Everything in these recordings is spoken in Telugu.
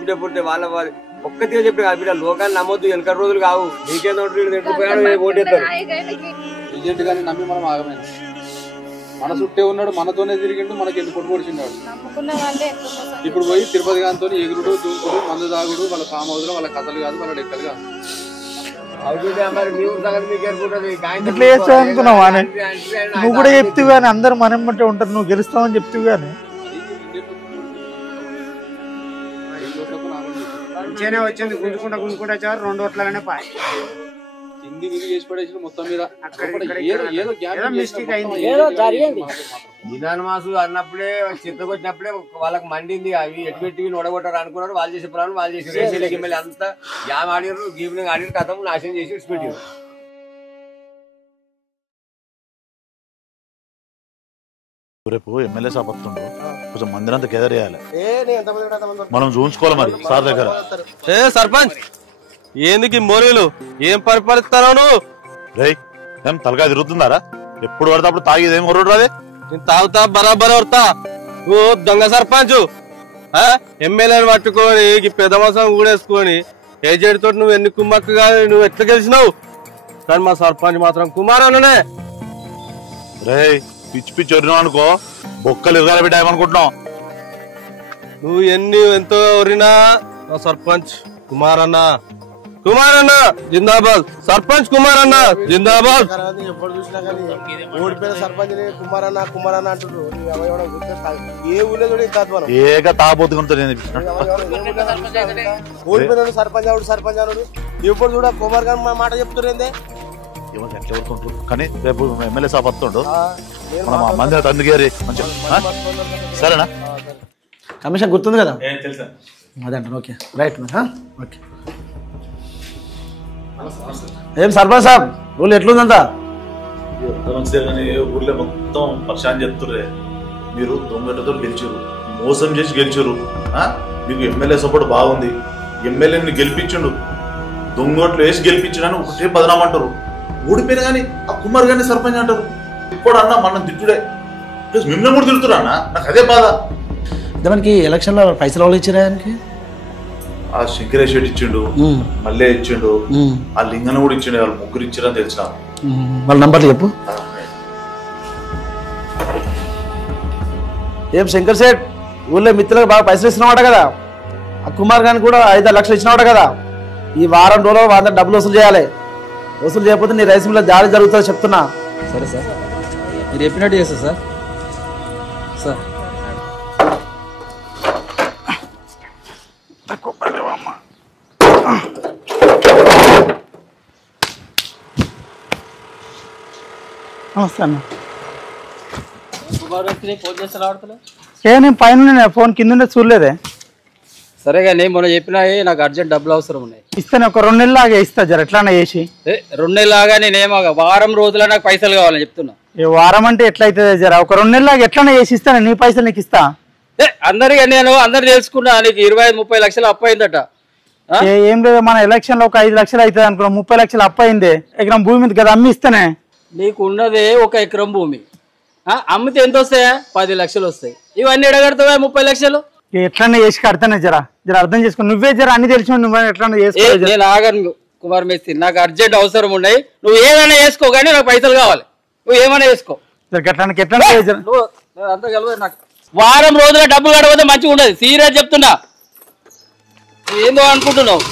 బిడ్డ పుట్టే వాళ్ళ ఒక్కతిగా చెప్పి కాదు బిడ్డ లోకాన్ని నమ్మొద్దు వెనక రోజులు కావు నీకేదో ఓటేస్తారు ఏజెంట్ గాని నమ్మి మనం ఆగమైన మన చుట్టే ఉన్నాడు మనతోనే తిరిగిండు మనకి ఎందుకు కొట్టుకొచ్చిన్నాడు ఇప్పుడు పోయి తిరుపతి గాంతో ఎగురుడు దూకుడు మందు తాగుడు వాళ్ళ ఫామ్ హౌస్ లో వాళ్ళ కథలు కాదు వాళ్ళ లెక్కలు కాదు ఇట్లా చేస్తావు అనుకున్నావు అని నువ్వు కూడా చెప్తావు కానీ అందరు మనం బట్టే ఉంటారు నువ్వు గెలుస్తావని చెప్తావు కానీ మంచిగానే వచ్చింది గుంజుకుంటా వచ్చారు 2 ఓట్లనే పాయ హిందీ విధి చేసి పడేసి మొత్తం మీద మిస్టేక్ అయింది నిదాన మాసు అన్నప్పుడే చిత్తకొచ్చినప్పుడే వాళ్ళకి మండింది అవి ఎటుపెట్టి నొడగొట్టారు అనుకున్నారు వాళ్ళు చేసే ప్రాణం వాళ్ళు చేసి రేసీలకి మళ్ళీ అంతా జామ్ ఆడినారు గీమింగ్ ఆడిన కథం నాశనం చేసి విడిచిపెట్టారు రేపు ఎమ్మెల్యే సాబ్ వస్తుండ్రు కొంచెం మందిరంతా గెదర్ చేయాలి మనం చూసుకోవాలి మరి సార్ దగ్గర ఏ సర్పంచ్ ఏందుకు మోరీలు ఏం పరిపాలిస్తావు నువ్వు రే ఏం తలకాయ తిరుగుతుందారా ఎప్పుడు పడితే అప్పుడు తాగేది ఏం కొరడు రాదే నేను తాగుతా బరాబర్ వడతా నువ్వు దొంగ సర్పంచ్ ఎమ్మెల్యేని పట్టుకొని పెద్ద మాసం కూడేసుకొని ఏజెంట్ తోటి నువ్వు ఎన్ని కుమ్మక్కు కాదు నువ్వు ఎట్లా గెలిచినావు కానీ మా సర్పంచ్ మాత్రం కుమారనే రే పిచ్చి పిచ్చి వరినావు అనుకో బొక్కలు ఇరగాలి బిడ్డ ఏమనుకుంటున్నావు నువ్వు ఎంతో వరినా మా సర్పంచ్ కుమారన్న జిందాబాద్ సర్పంచ్ కుమారన్న జిందాబాద్ ఎప్పుడు చూసినా కానీ ఓడిపోయిన సర్పంచ్ కుమారన్న అంటున్నారు ఏ ఊళ్ళో చూడ ఏగా తాబోతుకుంటా ఓడిపోయిన సర్పంచ్ అవుడు ఎప్పుడు చూడ కుమార్ గారు మాట చెప్తురేందే ఎట్లా ఎవరుకుంటారు కానీ రేపు ఎమ్మెల్యే సాబ్ వస్తుండు మనం మంది అందుకేరి మంచిగా సరేనా కమిషన్ గుర్తుంది కదా అదంటాను ఓకే రైట్ ఓకే ఏం సర్పంచ్ సాబ్ ఊళ్ళో ఎట్లుందంతా మంచిదే కానీ ఊర్లో మొత్తం పరిశాన్ చెప్తుర్రే మీరు దొంగతో గెలిచారు మోసం చేసి గెలిచారు మీకు ఎమ్మెల్యే సపోర్ట్ బాగుంది ఎమ్మెల్యేని గెలిపించుండు దొంగోట్లు వేసి గెలిపించడానికి ఒకటే బదనామంటారు ఓడిపోయినా కానీ ఆ కుమార్ గారిని సర్పంచ్ అంటారు ఇప్పుడు అన్న మనం తిట్టుడే ప్లస్ మిమ్మల్ని కూడా తిడుతురా అన్న నాకు అదే బాధ మనకి ఎలక్షన్ లో పైసలు వాళ్ళు ఇచ్చారా ఆయనకి ఆ శంకరేష్ రెడ్డి ఇచ్చిండు మల్లె ఇచ్చిండు ఆ లింగన కూడా ఇచ్చిండు వాళ్ళు ముగ్గురు ఇచ్చారని తెలిసిన వాళ్ళ నంబర్లు చెప్పు ఏం శంకర్ సేట్ ఊళ్ళో మిత్రులకు బాగా పైసలు ఇస్తున్నావాట కదా ఆ కుమార్ గారిని కూడా 5-6 లక్షలు ఇచ్చినవాట కదా ఈ వారం రోజుల్లో వాళ్ళ డబ్బులు వసూలు చేయాలి వసూలు చేయకపోతే నీ రైస్ మిల్లో దాడి జరుగుతుందో చెప్తున్నా సరే సార్ మీరు చెప్పినట్టు చేస్తా సార్ సార్ నమస్తే అన్న నేను పైన ఫోన్ కింద చూడలేదే సరే కానీ మొన్న చెప్పినా నాకు అర్జెంట్ డబ్బులు అవసరం ఉన్నాయి ఇస్తాను ఒక 2 నెలలు లాగా ఇస్తా జర ఎట్లా చేసి 2 నెలలు లాగా నేనేమో వారం రోజుల నాకు పైసలు కావాలని చెప్తున్నా ఈ వారం అంటే ఎట్లయితే జర ఒక 2 నెలలు లాగా ఎట్లా చేసి ఇస్తాను నీ పైసలు నీకు ఇస్తా అందరికీ నేను అందరు తెలుసుకున్నా నీకు 25-30 లక్షలు అప్పు అయిందట ఏం లేదు మన ఎలక్షన్ లో ఒక 5 లక్షలు అవుతుంది అనుకున్నా 30 లక్షలు అప్పు అయింది ఎకరం భూమి మీద కదా అమ్మి ఇస్తానే నీకు ఉన్నదే 1 ఎకరం భూమి అమ్మితే ఎంత వస్తాయా 10 లక్షలు వస్తాయి ఇవన్నీ ఎడగడతావా 30 లక్షలు ఎట్లన్నా చేసి కడతానే జర అర్థం చేసుకో నువ్వే జర అన్ని తెలిసి నువ్వు ఎట్లా చేసుకో నేను ఆగను కుమార్ మేస్త్రి నాకు అర్జెంట్ అవసరం ఉన్నాయి నువ్వు ఏమైనా చేసుకో కానీ నాకు పైసలు కావాలి నువ్వు ఏమైనా చేసుకో అంతా కలవదు నాకు వారం రోజుల డబ్బులు కడవతే మంచిగా ఉండదు సీరియస్ చెప్తున్నా ఏందో అనుకుంటున్నావు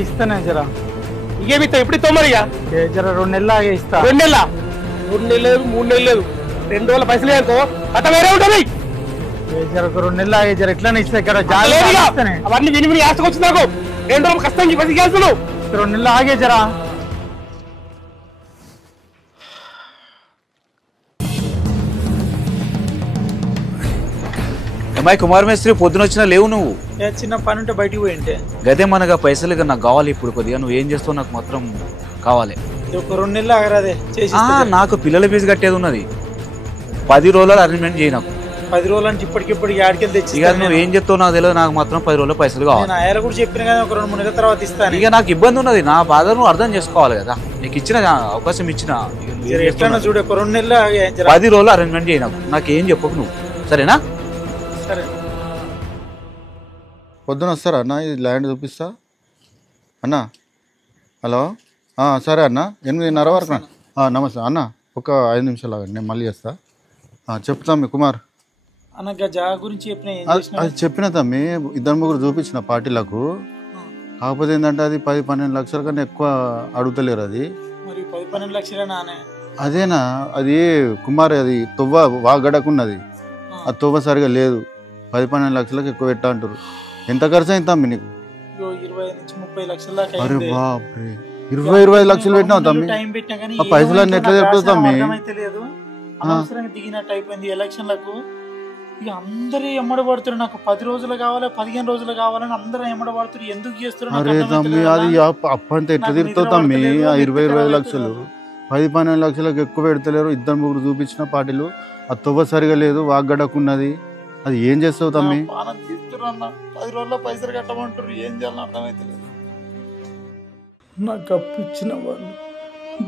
ఇస్తానే జరా ఇంకేమిస్తా ఎప్పుడు ఇస్తావు మరి జర 2 నెలలు లాగా ఇస్తా 2 నెలల 2 నెలలు లేదు 3 నెలలు లేదు 2 రోజుల పైసలు అనుకో అత వేరే ఉంటుంది జర ఒక 2 నెలలు లాగా జర ఎట్లా ఇస్తా ఇక్కడ అవన్నీ విని ఆశకు వచ్చింది నాకు 2 రోజులు కష్టం పైసలు చేస్తున్నావు 2 నెలలు ఆగే జరా అమ్మాయి కుమార్ మేస్త్రి పొద్దున వచ్చినా లేవు నువ్వు చిన్న పని ఉంటే బయటికి పోయింటే గదే మనగా పైసలు నాకు కావాలి ఇప్పుడు కొద్దిగా నువ్వు ఏం చేస్తావు నాకు మాత్రం కావాలి ఒక 2 నెలలు ఆగరాదే చేసి నాకు పిల్లల ఫీజు కట్టేది ఉన్నది. 10 రోజులు అరేంజ్మెంట్ చేయి నాకు. 10 రోజులు అంటే ఇప్పటికిప్పటికి ఆడికెళ్ళి తెచ్చి ఇక నువ్వు ఏం చెప్తావు నాకు తెలియదు. నాకు మాత్రం 10 రోజులు పైసలు కావాలి. నేను ఆయన కూడా చెప్పిన కదా ఒక 2-3 నెలల తర్వాత ఇస్తాను. ఇక నాకు ఇబ్బంది ఉన్నది. నా బాధ నువ్వు అర్థం చేసుకోవాలి కదా. నీకు ఇచ్చిన అవకాశం ఇచ్చిన చూడు ఒక 2 నెలలు 10 రోజులు అరేంజ్మెంట్ చేయి నాకేం చెప్పకు నువ్వు, సరేనా? సరే. పొద్దున వస్తారా అన్న? ఇది ల్యాండ్ చూపిస్తా అన్న. హలో, సరే అన్న, 8:30 వరకు. నమస్తే అన్న, ఒక 5 నిమిషాలు ఆగండి, నేను మళ్ళీ చేస్తా. చెప్తా మీ కుమార్ అది చెప్పిన తమ్మి. 2-3 చూపించిన పార్టీలకు. కాకపోతే ఏంటంటే అది 10-12 లక్షల కన్నా ఎక్కువ అడుగుతలేరు. అది 10-12 లక్షలు అదేనా? అది కుమార్, అది తొవ్వ వాగడకున్నది. ఆ తొవ్వ సరిగా లేదు. 10-12 లక్షలకు ఎక్కువ పెట్టా అంటారు. ఎంత ఖర్చు అయింది తమ్మి నీకు? 20-30 లక్షల దాకా. అరే బాప్రే, 20-25 లక్షలు పెట్టినావు తమ్మి. ఆ పైసలన్నీ ఎట్లా చెప్తావు తమ్మి? దిగినట్టు అయిపోయింది ఎలక్షన్లకు. ఇక అందరూ ఎమ్మడబడుతున్నారు. నాకు 10 రోజులు కావాలి, 15 రోజులు కావాలని అందరూ ఎమ్మడబడుతున్నారు. ఎందుకు చేస్తున్నారు? అరే తమ్మి, అది అప్పంతా ఎట్లా తిరుగుతావు తమ్మి? ఆ 20-25 లక్షలు 10-12 లక్షలకు ఎక్కువ పెడతలేరు. 2-3 చూపించిన పార్టీలు. ఆ తొవ్వ సరిగా లేదు, వాగ్గడకున్నది. అది ఏం చేస్తావు తమ్మి? 10 రోజుల్లో పైసలు కట్టమంటారు. ఏం చేయాలని అర్థమైతలేదు. నాకు అప్పు ఇచ్చిన వాళ్ళు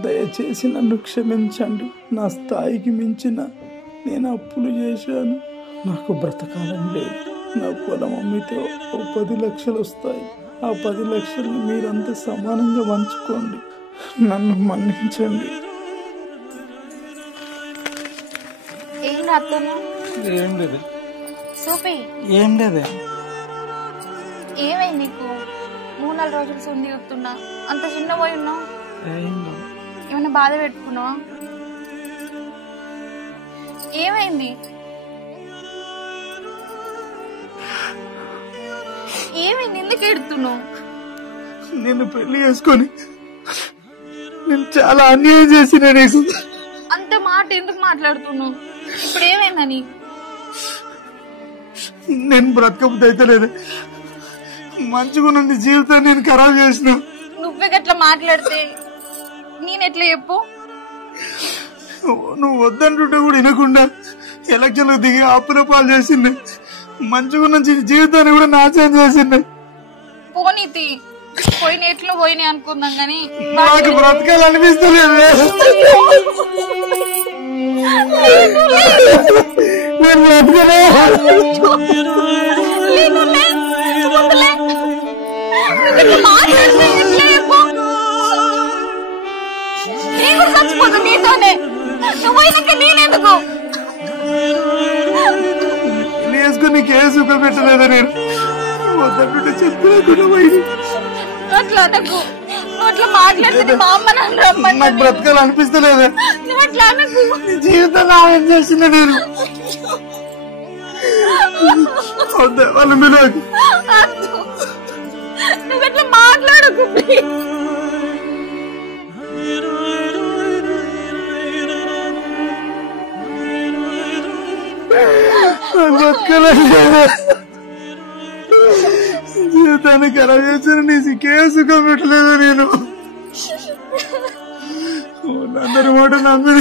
దయచేసి నన్ను క్షమించండి. నా స్థాయికి మించిన నేను అప్పులు చేశాను. నాకు బ్రతకాలం లేదు. నా పొలం అమ్మితే 10 లక్షలు వస్తాయి. ఆ 10 లక్షలు మీరంతా సమానంగా పంచుకోండి. నన్ను మన్నించండి. ఏం లేదు. ఏం లేదే. ఏమైంది నీకు? 3-4 రోజులు సుంది చెప్తున్నా. అంత చిన్న పోయి ఉన్నావు. ఏమన్నా బాధ పెట్టుకున్నావా? ఏమైంది? ఏమైంది? ఎందుకు ఎడుతున్నావు? నేను పెళ్లి చేసుకొని నేను చాలా అన్యాయం చేసిన నీకు. అంత మాట ఎందుకు మాట్లాడుతున్నావు? ఇప్పుడు ఏమైందని? నేను బ్రతకబుద్ధి అయితే లేదు. మంచిగా నుండి జీవితాన్ని నేను ఖరాబ్ చేసిన. నువ్వే గట్లా మాట్లాడితే నేనెట్లా చెప్పు? నువ్వు వద్దంటుంటే కూడా వినకుండా ఎలక్షన్లకు దిగి అప్పుల పాలు చేసింది. మంచిగా నుంచి జీవితాన్ని కూడా నాశనం చేసింది. పోనీతి పోయిన ఎట్లు పోయినాయి అనుకుందాం గానీ నాకు బ్రతకాలనిపిస్తలేదు. నేను చచ్చిపోతా నీతోనే. నువ్వు నేనెందుకు వేసుకుని కేసు సుఖం పెట్టలేదా? నేను వద్దంటుంటే చెప్పలేకుండా పోయి అట్లా అనకు. నువ్వు అట్లా మాట్లాడితే మా అమ్మ నన్ను రమ్మని. నాకు బ్రతకాలనిపిస్తలేదా? నువ్వు అట్లా అనకు. జీవితంలో ఏం చేసిన నేను వద్దా వాళ్ళు మిలకు. నువ్వు అట్లా మాట్లాడకు. జీవితాన్ని ఖరాబ్ చేసిన నీ కేసు సుఖం పెట్టలేదు. నేను అందరి మాట నమ్మి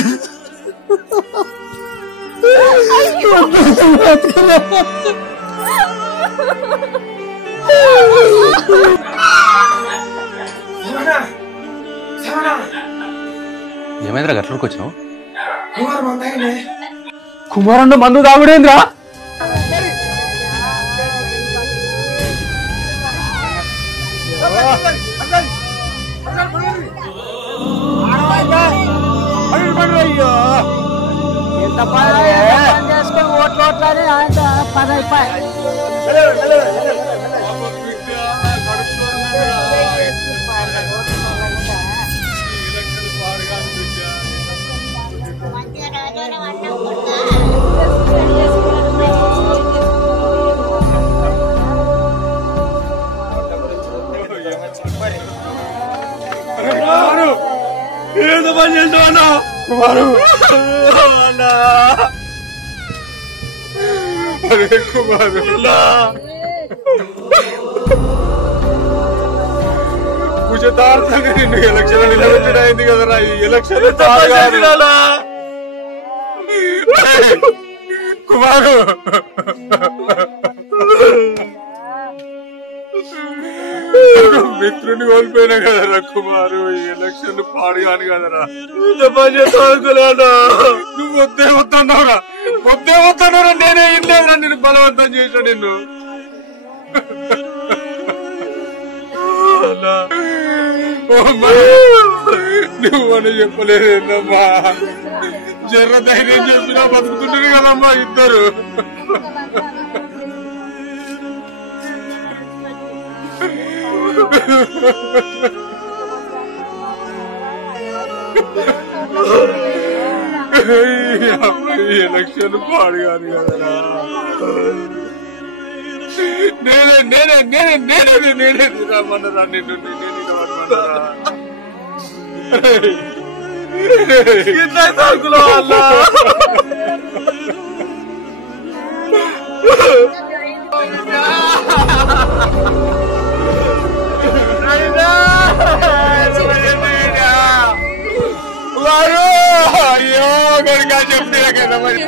ఏమైందిరా గట్లకి వచ్చినావు? కుమారుడు మందు తాగుడేంద్రా? ఎంత పని చేసుకొని ఓట్లు ఓట్లని పని అయిపోయి. ఏదో పని చేస్తావన్నా కుమారు? అన్నా అరే కుమారు నిశ్చితార్థంగా నిన్ను ఎలక్షన్ నిలబెట్టడం అయింది కదరా. ఈ ఎలక్షన్ కుమారు మిత్రుని కోల్పోయినా కదరా కుమారు. ఈ ఎలక్షన్ పాడుగాను కదరా. నువ్వు వద్దే వద్దన్నావురా, వద్దే వద్దన్నారా. నేనే ఇల్లేదురా, నేను బలవంతం చేశా నిన్ను. నువ్వని చెప్పలేదమ్మా. జర్ర ధైర్యం చెప్పినా బతుకుతుంటారు కదమ్మా ఇద్దరు. ఎలక్షన్ పాడుగాను కదరా. నేనే తిరగమన్నరా నిన్ను. అయ్యో కొడుకా చెప్తే కదా మరి.